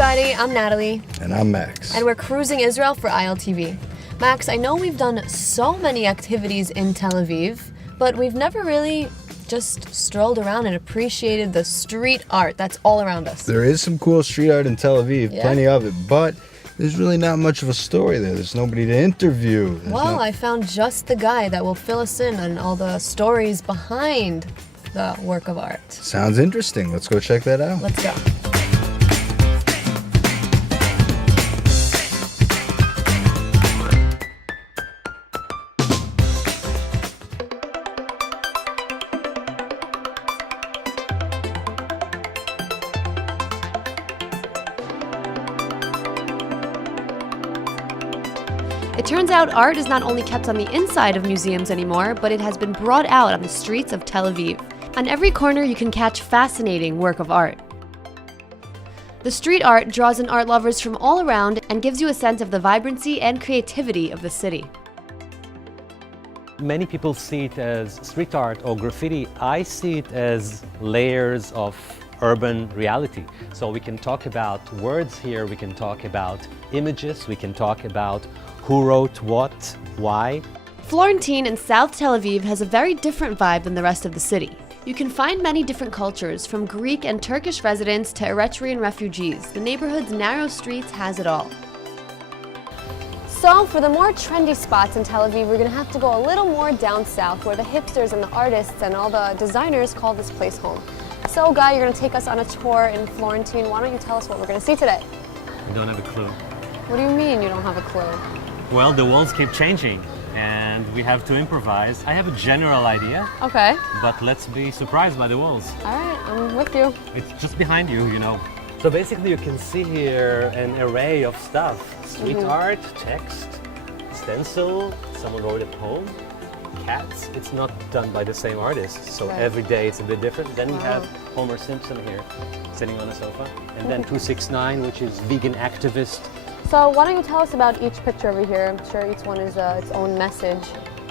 everybody, I'm Natalie. And I'm Max. And we're cruising Israel for ILTV. Max, I know we've done so many activities in Tel Aviv, but we've never really just strolled around and appreciated the street art that's all around us. There is some cool street art in Tel Aviv, Yeah. plenty of it, but there's really not much of a story there. There's nobody to interview. I found just the guy that will fill us in on all the stories behind the work of art. Sounds interesting. Let's go check that out. Let's go. It turns out art is not only kept on the inside of museums anymore, but it has been brought out on the streets of Tel Aviv. On every corner you can catch fascinating work of art. The street art draws in art lovers from all around and gives you a sense of the vibrancy and creativity of the city. Many people see it as street art or graffiti. I see it as layers of urban reality. So we can talk about words here, we can talk about images, we can talk about who wrote what, why. Florentine in South Tel Aviv has a very different vibe than the rest of the city. You can find many different cultures, from Greek and Turkish residents to Eritrean refugees. The neighborhood's narrow streets has it all. So for the more trendy spots in Tel Aviv, we're going to have to go a little more down south, where the hipsters and the artists and all the designers call this place home. So Guy, you're going to take us on a tour in Florentine. Why don't you tell us what we're going to see today? I don't have a clue. What do you mean you don't have a clue? Well, the walls keep changing and we have to improvise. I have a general idea, Okay. but let's be surprised by the walls. All right, I'm with you. It's just behind you, you know. So basically you can see here an array of stuff. Street art, text, stencil, someone wrote a poem, cats. It's not done by the same artist, so Right. every day it's a bit different. Then you have Homer Simpson here, sitting on a sofa. And then 269, which is vegan activist. So why don't you tell us about each picture over here? I'm sure each one is its own message.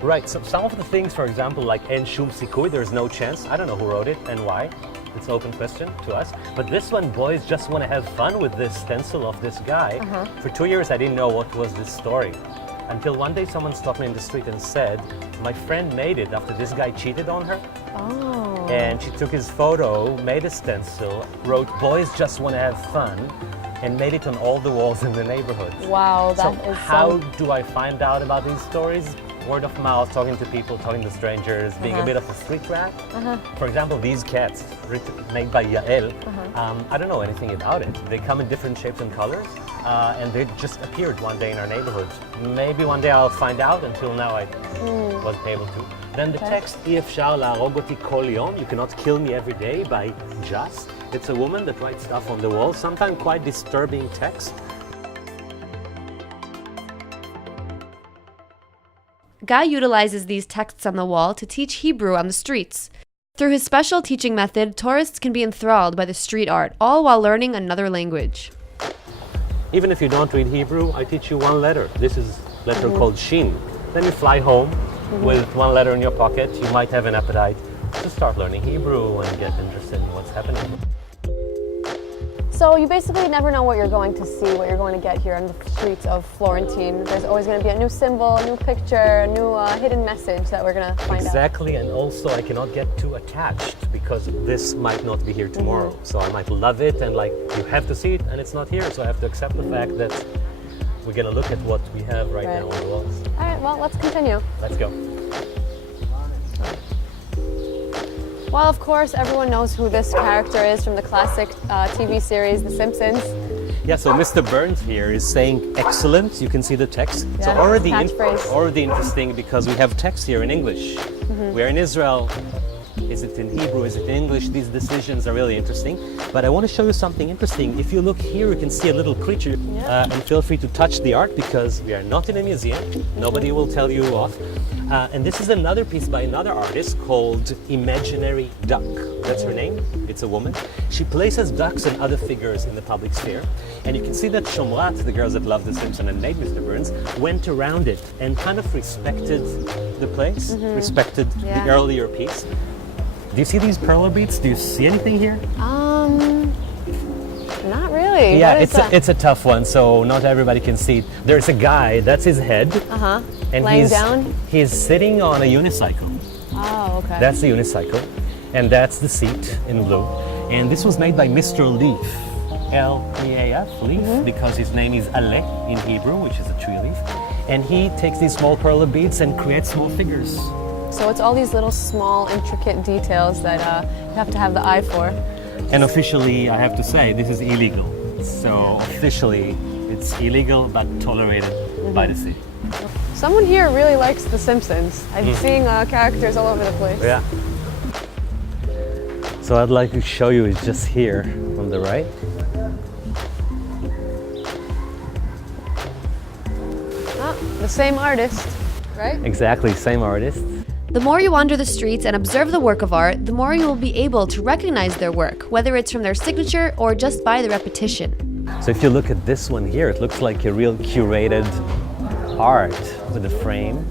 Right, so some of the things, for example, like En Shum Sikui, there's no chance. I don't know who wrote it and why. It's an open question to us. But this one, boys just want to have fun with this stencil of this guy. For 2 years, I didn't know what was this story. Until one day someone stopped me in the street and said, my friend made it after this guy cheated on her. Oh. And she took his photo, made a stencil, wrote, boys just want to have fun, and made it on all the walls in the neighborhood. Wow, that So is how do I find out about these stories? Word of mouth, talking to people, talking to strangers, being a bit of a street rat. For example, these cats, made by Yael, I don't know anything about it. They come in different shapes and colors, and they just appeared one day in our neighborhood. Maybe one day I'll find out. Until now, I wasn't able to. Then the text, אי אפשר להרוג אותי כל יום, you cannot kill me every day, by Just. It's a woman that writes stuff on the wall, sometimes quite disturbing text. Guy utilizes these texts on the wall to teach Hebrew on the streets. Through his special teaching method, tourists can be enthralled by the street art, all while learning another language. Even if you don't read Hebrew, I teach you one letter. This is a letter called Shin. Then you fly home with one letter in your pocket. You might have an appetite to start learning Hebrew and get interested in what's happening. So you basically never know what you're going to see, what you're going to get here on the streets of Florentine. There's always going to be a new symbol, a new picture, a new hidden message that we're going to find out. Exactly, and also I cannot get too attached because this might not be here tomorrow. So I might love it and like, you have to see it and it's not here. So I have to accept the fact that we're going to look at what we have right now on the walls. All right, well, let's continue. Let's go. Well, of course, everyone knows who this character is from the classic TV series, The Simpsons. Yeah, so Mr. Burns here is saying excellent. You can see the text. Yeah, So already, catchphrase. already interesting because we have text here in English. We're in Israel. Is it in Hebrew? Is it in English? These decisions are really interesting. But I want to show you something interesting. If you look here, you can see a little creature. And feel free to touch the art because we are not in a museum. Nobody will tell you off. And this is another piece by another artist called Imaginary Duck. That's her name. It's a woman. She places ducks and other figures in the public sphere. And you can see that Shomrat, the girls that love The Simpsons and made Mr. Burns, went around it and kind of respected the place, respected the earlier piece. Do you see these perler beads? Do you see anything here? Not really. Really? Yeah, What is that? it's a tough one, so not everybody can see it. There's a guy, that's his head. Uh-huh. And Laying down? He's sitting on a unicycle. Oh, okay. That's the unicycle. And that's the seat in blue. And this was made by Mr. Leaf. L-E-A-F, Leaf, because his name is Aleh in Hebrew, which is a tree leaf. And he takes these small pearl of beads and creates small figures. So it's all these little small intricate details that you have to have the eye for. And officially, I have to say, this is illegal. So officially, it's illegal but tolerated by the city. Someone here really likes The Simpsons. I'm seeing characters all over the place. Yeah. So I'd like to show you is just here on the right. Ah, the same artist, right? Exactly, same artist. The more you wander the streets and observe the work of art, the more you will be able to recognize their work, whether it's from their signature or just by the repetition. So if you look at this one here, it looks like a real curated art with the frame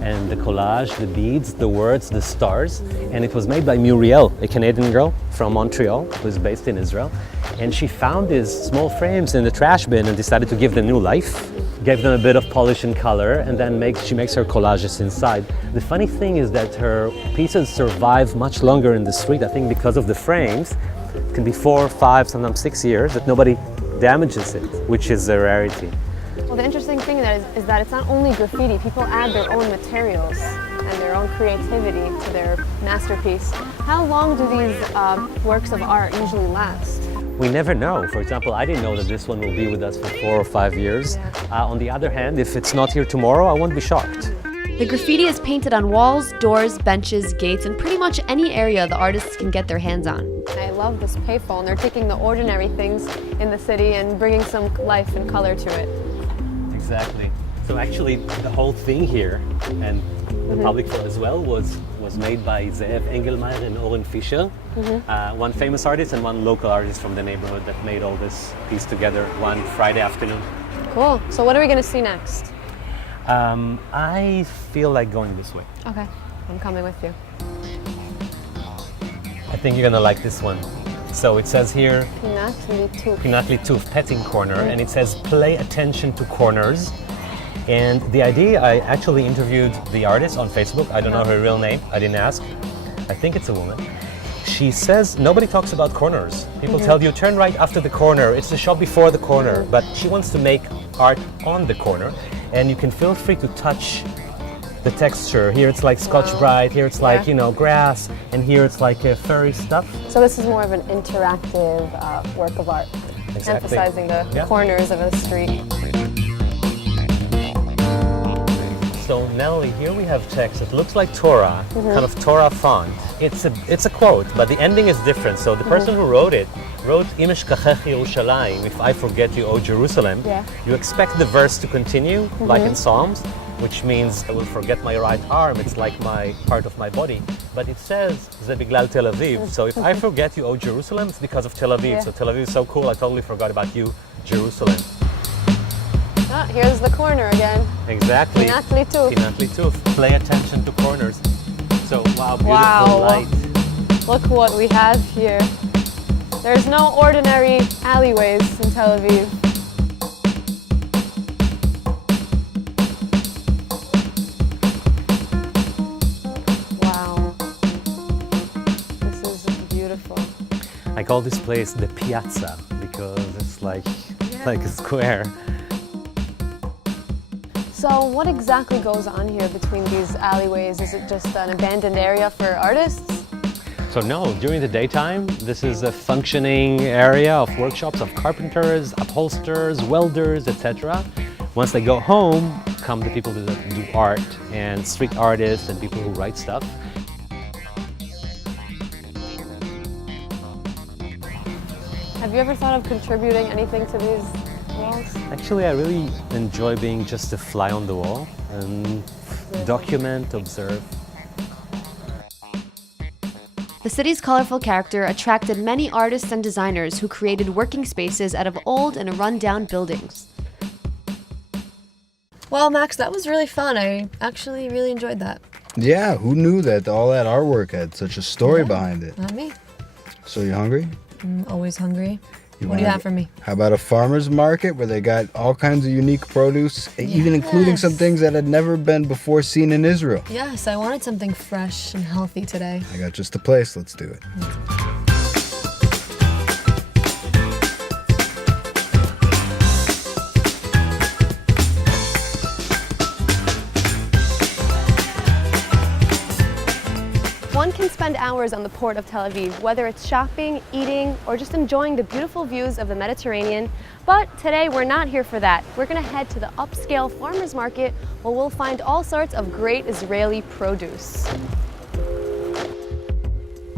and the collage, the beads, the words, the stars. And it was made by Muriel, a Canadian girl from Montreal who's based in Israel. And she found these small frames in the trash bin and decided to give them new life, gave them a bit of polish and color, and then she makes her collages inside. The funny thing is that her pieces survive much longer in the street, I think because of the frames. It can be 4, 5, sometimes 6 years that nobody damages it, which is a rarity. Well, the interesting thing is that it's not only graffiti. People add their own materials and their own creativity to their masterpiece. How long do these works of art usually last? We never know. For example, I didn't know that this one will be with us for 4 or 5 years. On the other hand, if it's not here tomorrow, I won't be shocked. The graffiti is painted on walls, doors, benches, gates, and pretty much any area the artists can get their hands on. I love this payphone. They're taking the ordinary things in the city and bringing some life and color to it. Exactly. So actually, the whole thing here, and the public floor as well, was made by Zeev Engelmeyer and Oren Fischer, one famous artist and one local artist from the neighborhood that made all this piece together one Friday afternoon. Cool. So what are we going to see next? I feel like going this way. Okay. I'm coming with you. I think you're gonna like this one. So it says here, Pinat Litouf. Pinat Litouf, petting corner, and it says play attention to corners. And the idea, I actually interviewed the artist on Facebook. I don't know her real name, I didn't ask. I think it's a woman. She says nobody talks about corners. People tell you turn right after the corner, it's the shop before the corner. But she wants to make art on the corner, and you can feel free to touch the texture. Here it's like Scotch-Brite, here it's like, you know, grass, and here it's like furry stuff. So this is more of an interactive work of art, Exactly. emphasizing the corners of a street. So Natalie, here we have text. It looks like Torah, kind of Torah font. It's a quote, but the ending is different. So the person who wrote it wrote Im eshkachech Yerushalayim, if I forget you, O Jerusalem. Yeah. You expect the verse to continue, like in Psalms, which means I will forget my right arm. It's like my part of my body. But it says Ze biglal Tel Aviv. So if I forget you, O Jerusalem, it's because of Tel Aviv. Yeah. So Tel Aviv is so cool. I totally forgot about you, Jerusalem. Ah, here's the corner again. Exactly. Pinat Litouf. Pinat Litouf. Play attention to corners. So, wow, beautiful Wow. light. Look what we have here. There's no ordinary alleyways in Tel Aviv. Wow. This is beautiful. I call this place the Piazza because it's like a square. So what exactly goes on here between these alleyways? Is it just an abandoned area for artists? So no, during the daytime, this is a functioning area of workshops of carpenters, upholsterers, welders, etc. Once they go home, come the people that do art and street artists and people who write stuff. Have you ever thought of contributing anything to these walls? Actually, I really enjoy being just a fly on the wall and document, observe. The city's colorful character attracted many artists and designers who created working spaces out of old and run-down buildings. Well, Max, that was really fun. I actually really enjoyed that. Yeah, who knew that all that artwork had such a story behind it? Not me. So you hungry? I'm always hungry. What do you have for me? How about a farmer's market where they got all kinds of unique produce, even including some things that had never been before seen in Israel? Yes, I wanted something fresh and healthy today. I got just the place. Let's do it. One can spend hours on the port of Tel Aviv, whether it's shopping, eating, or just enjoying the beautiful views of the Mediterranean. But today we're not here for that. We're going to head to the upscale farmers market where we'll find all sorts of great Israeli produce.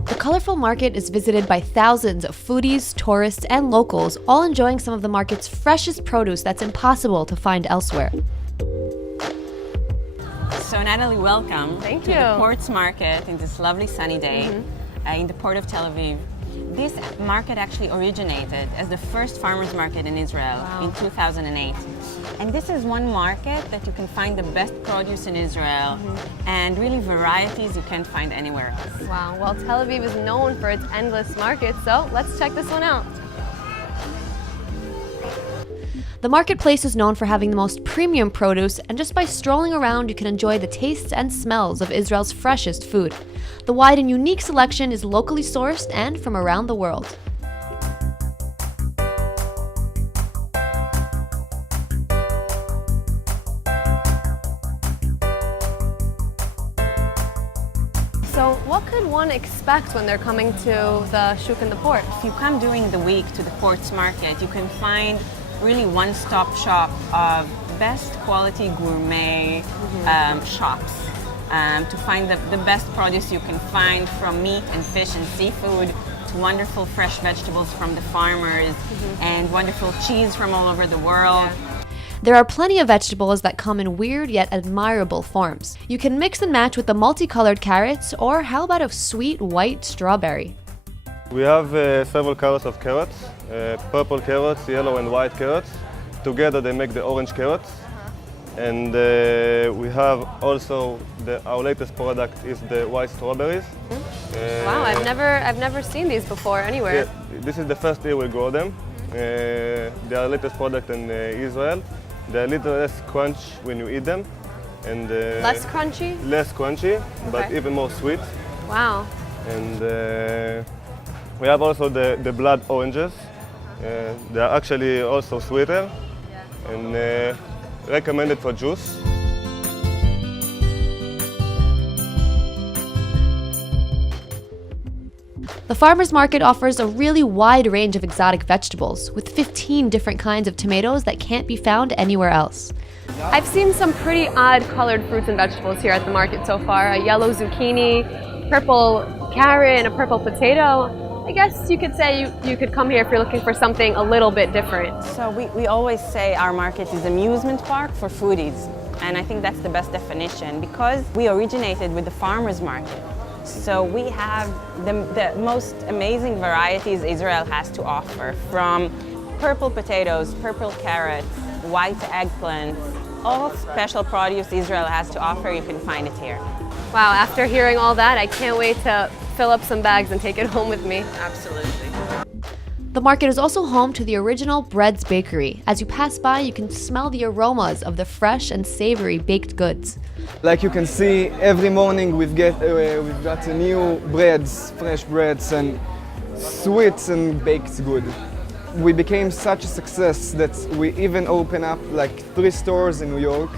The colorful market is visited by thousands of foodies, tourists, and locals, all enjoying some of the market's freshest produce that's impossible to find elsewhere. So Natalie, welcome Thank to you. the Ports Market in this lovely sunny day in the port of Tel Aviv. This market actually originated as the first farmers market in Israel in 2008. And this is one market that you can find the best produce in Israel and really varieties you can't find anywhere else. Wow, well, Tel Aviv is known for its endless markets, so let's check this one out. The marketplace is known for having the most premium produce, and just by strolling around, you can enjoy the tastes and smells of Israel's freshest food. The wide and unique selection is locally sourced and from around the world. So what could one expect when they're coming to the shuk in the port? If you come during the week to the Ports Market, you can find really one-stop shop of best quality gourmet shops to find the best produce you can find, from meat and fish and seafood to wonderful fresh vegetables from the farmers and wonderful cheese from all over the world. There are plenty of vegetables that come in weird yet admirable forms. You can mix and match with the multicolored carrots, or how about a sweet white strawberry? We have several colors of carrots, purple carrots, yellow and white carrots. Together they make the orange carrots. And we have also, our latest product is the white strawberries. Wow, I've never seen these before anywhere. Yeah, this is the first year we grow them. They are the latest product in Israel. They're a little less crunch when you eat them. And Less crunchy? Less crunchy, but Okay. even more sweet. Wow. And we have also the blood oranges. They are actually also sweeter and recommended for juice. The farmers market offers a really wide range of exotic vegetables, with 15 different kinds of tomatoes that can't be found anywhere else. I've seen some pretty odd colored fruits and vegetables here at the market so far. A yellow zucchini, purple carrot, and a purple potato. I guess you could say you could come here if you're looking for something a little bit different. So we always say our market is amusement park for foodies. And I think that's the best definition because we originated with the farmers market. So we have the most amazing varieties Israel has to offer, from purple potatoes, purple carrots, white eggplants, all special produce Israel has to offer, you can find it here. Wow, after hearing all that, I can't wait to fill up some bags and take it home with me. Absolutely. The market is also home to the original Bread's Bakery. As you pass by, you can smell the aromas of the fresh and savory baked goods. Like you can see, every morning we've got new breads, fresh breads and sweets and baked good. We became such a success that we even opened up like 3 stores in New York.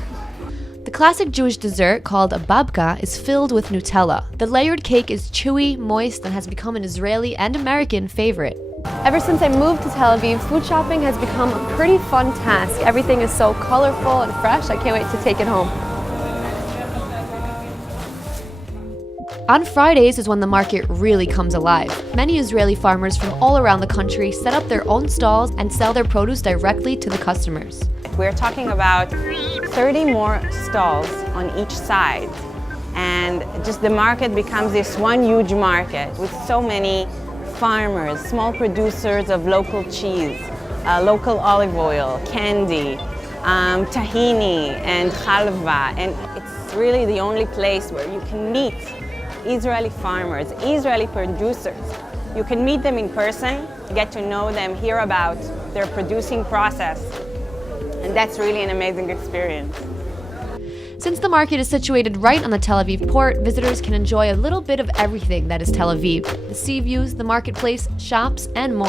The classic Jewish dessert called a babka is filled with Nutella. The layered cake is chewy, moist, and has become an Israeli and American favorite. Ever since I moved to Tel Aviv, food shopping has become a pretty fun task. Everything is so colorful and fresh, I can't wait to take it home. On Fridays is when the market really comes alive. Many Israeli farmers from all around the country set up their own stalls and sell their produce directly to the customers. We're talking about 30 more stalls on each side. And just the market becomes this one huge market with so many farmers, small producers of local cheese, local olive oil, candy, tahini, and halva. And it's really the only place where you can meet Israeli farmers, Israeli producers. You can meet them in person, get to know them, hear about their producing process. And that's really an amazing experience. Since the market is situated right on the Tel Aviv port, visitors can enjoy a little bit of everything that is Tel Aviv: the sea views, the marketplace, shops, and more.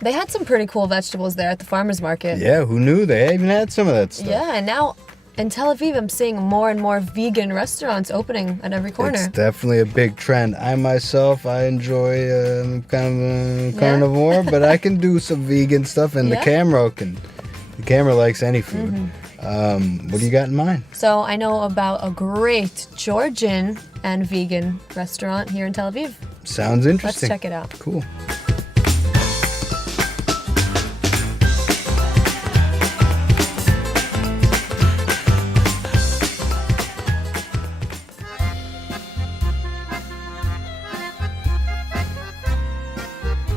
They had some pretty cool vegetables there at the farmer's market. Yeah, who knew they even had some of that stuff? Yeah, and now in Tel Aviv, I'm seeing more and more vegan restaurants opening at every corner. It's definitely a big trend. I myself, I enjoy kind of a carnivore, but I can do some vegan stuff, and the camera likes any food. What do you got in mind? So I know about a great Georgian and vegan restaurant here in Tel Aviv. Sounds interesting. Let's check it out. Cool.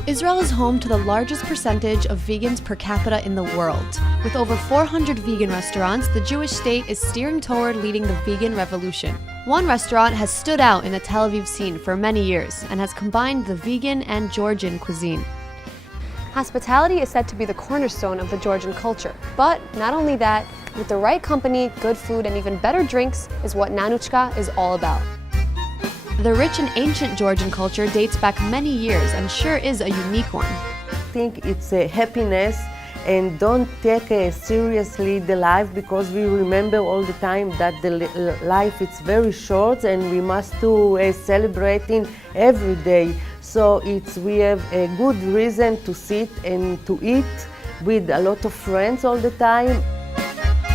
Israel is home to the largest percentage of vegans per capita in the world. With over 400 vegan restaurants, the Jewish state is steering toward leading the vegan revolution. One restaurant has stood out in the Tel Aviv scene for many years and has combined the vegan and Georgian cuisine. Hospitality is said to be the cornerstone of the Georgian culture. But not only that, with the right company, good food, and even better drinks is what Nanuchka is all about. The rich and ancient Georgian culture dates back many years and sure is a unique one. I think it's a happiness, and don't take seriously the life, because we remember all the time that the life is very short and we must do celebrating every day. So we have a good reason to sit and to eat with a lot of friends all the time.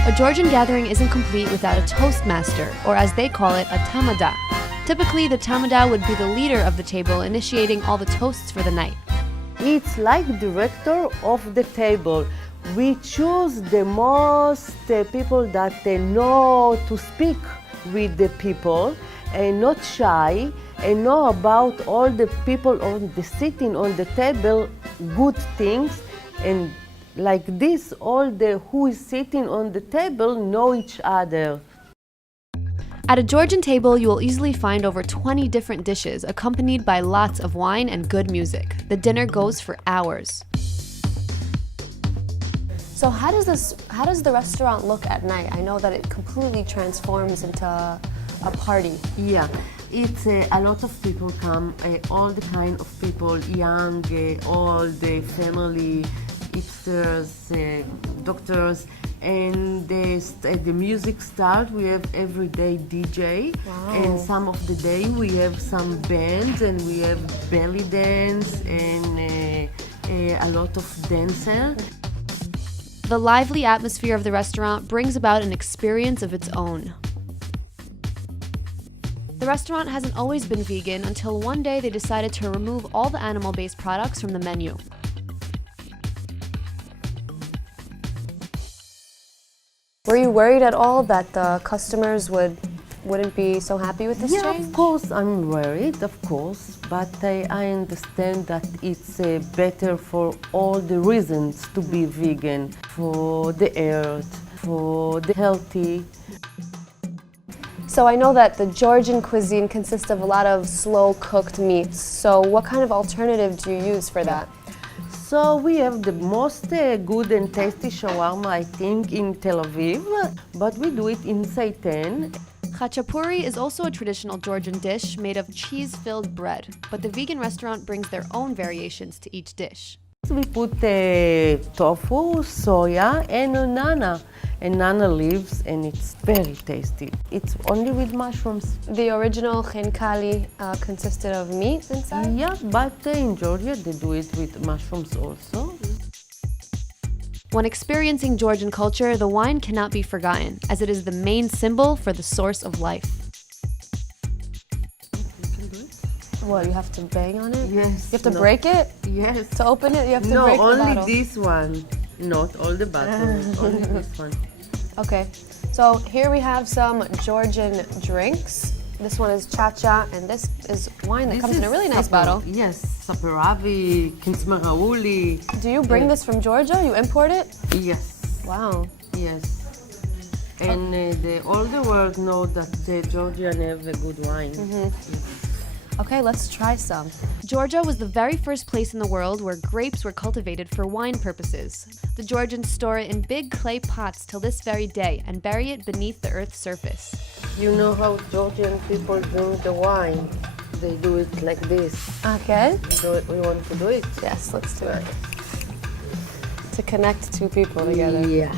A Georgian gathering isn't complete without a toastmaster, or as they call it, a tamada. Typically, the tamada would be the leader of the table, initiating all the toasts for the night. It's like director of the table. We choose the most people that know to speak with the people and not shy, and know about all the people on the sitting on the table good things, and like this all the who is sitting on the table know each other. At a Georgian table, you will easily find over 20 different dishes, accompanied by lots of wine and good music. The dinner goes for hours. So how does the restaurant look at night? I know that it completely transforms into a party. Yeah, it's a lot of people come, all the kind of people, young, old, family, hipsters, doctors, and the music start. We have everyday DJ, and some of the day we have some bands, and we have belly dance and a lot of dancers. The lively atmosphere of the restaurant brings about an experience of its own. The restaurant hasn't always been vegan until one day they decided to remove all the animal-based products from the menu. Were you worried at all that the customers wouldn't be so happy with this change? Of course I'm worried, of course, but I understand that it's better for all the reasons to be vegan, for the earth, for the healthy. So I know that the Georgian cuisine consists of a lot of slow-cooked meats. So what kind of alternative do you use for that? So we have the most good and tasty shawarma, I think, in Tel Aviv, but we do it in seitan. Khachapuri is also a traditional Georgian dish made of cheese-filled bread, but the vegan restaurant brings their own variations to each dish. We put tofu, soya, and nana leaves, and it's very tasty. It's only with mushrooms. The original khinkali consisted of meat inside? Yeah, but in Georgia they do it with mushrooms also. When experiencing Georgian culture, the wine cannot be forgotten, as it is the main symbol for the source of life. What, you have to bang on it? Yes. You have to break it? Yes. To open it, you have to No, break the only bottle. this one. Not all the bottles, only this one. Okay, so here we have some Georgian drinks. This one is cha-cha, and this is wine that comes in a really nice bottle. Yes, saperavi, kinsmarauli. Do you bring this from Georgia? You import it? Yes, Wow. yes. And all the world know that the Georgian have a good wine. Okay, let's try some. Georgia was the very first place in the world where grapes were cultivated for wine purposes. The Georgians store it in big clay pots till this very day and bury it beneath the earth's surface. You know how Georgian people drink the wine? They do it like this. Okay. We want to do it? Yes, let's do it. To connect two people together. Yeah.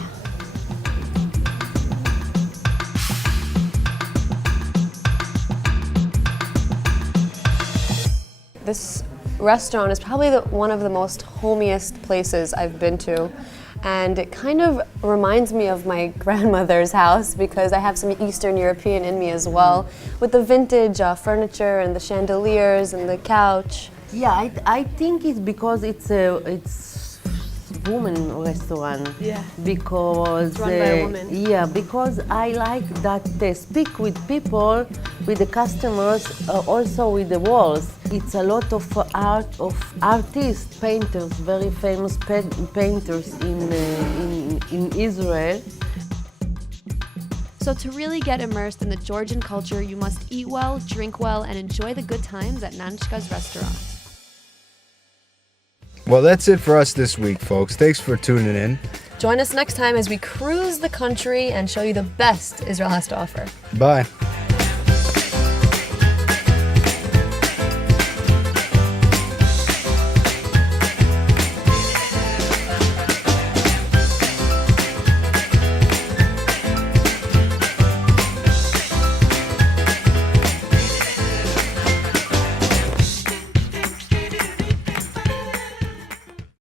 This restaurant is probably one of the most homiest places I've been to. And it kind of reminds me of my grandmother's house because I have some Eastern European in me as well, with the vintage furniture and the chandeliers and the couch. Yeah, I think it's because it's woman restaurant. Yeah. Because It's run by a woman. Yeah, because I like that they speak with people, with the customers, also with the walls. It's a lot of art of artists, painters, very famous painters in Israel. So to really get immersed in the Georgian culture, you must eat well, drink well, and enjoy the good times at Nanchka's restaurant. Well, that's it for us this week, folks. Thanks for tuning in. Join us next time as we cruise the country and show you the best Israel has to offer. Bye.